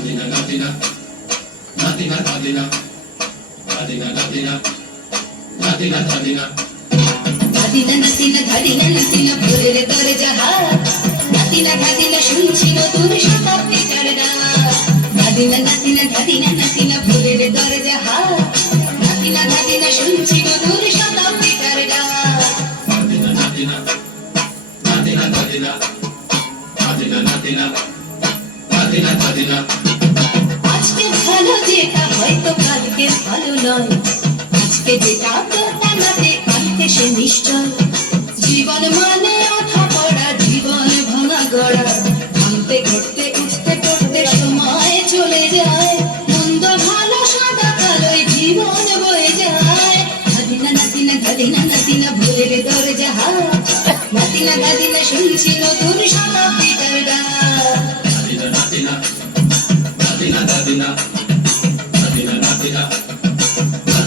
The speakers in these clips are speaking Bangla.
Latina, Latina, Latina, Latina, Latina, Latina, Latina, Latina. ধাদিনা নাতিনা ধাদিনা নাতিনা ভোরের দরজা হাত নাতিনা ধাদিনা শুনছি নতুন শতাব্দীটার ডাক ধাদিনা নাতিনা ধাদিনা নাতিনা ভোরের দরজা হাত নাতিনা ধাদিনা শুনছি নতুন শতাব্দীটার ডাক Latina, Latina, Latina, Latina, Latina, Latina, Latina, Latina. ভালো যেটা হয়তো কালকে ভালো নয়। আজকে যেটা তোতা নাতে কালকে সে নিশ্চয়। জীবন মানে ওঠা পড়া, জীবন ভাঙা গড়া। ভাঙতে ঘুরতে উঠতে, পড়তে সময় চলে যায়। মন্দ, ভালো, সাদা কালোয় জীবন বয়ে যায়। নাতিনা নাতিনা ধাদিনা নাতিনা ভুলের দরজা। হাত নাতিনা দাদিনা শুনছি নতুন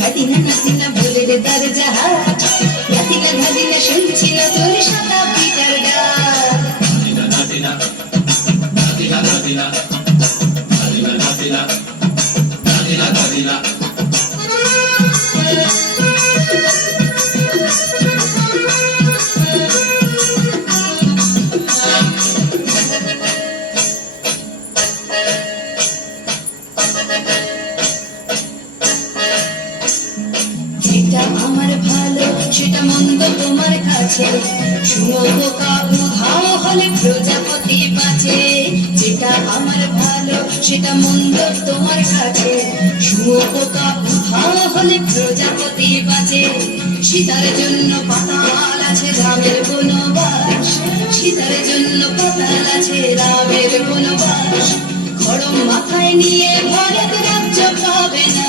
নাতিনা ধাদিনা ভুলের দরজা হাট ধাদিনা শুনছি নতুন শতাব্দীটার ডাক Latina, Latina, Latina, Latina, Latina, Latina, Latina, Latina. আমার ভালো, সেটা মন্দ তোমার কাছে। শুনো বোকা উধাও হলে প্রজাপতি বাঁচে যেটা আমার ভালো, সেটা মন্দ তোমার কাছে। শুনো বোকা উধাও হলে প্রজাপতি বাঁচে সীতার জন্য পাতাল আছে রামের বনবাস। সীতার জন্য পাতাল আছে রামের বনবাস। খড়ম মাথায় নিয়ে ভারত রাজ্য পাবে না।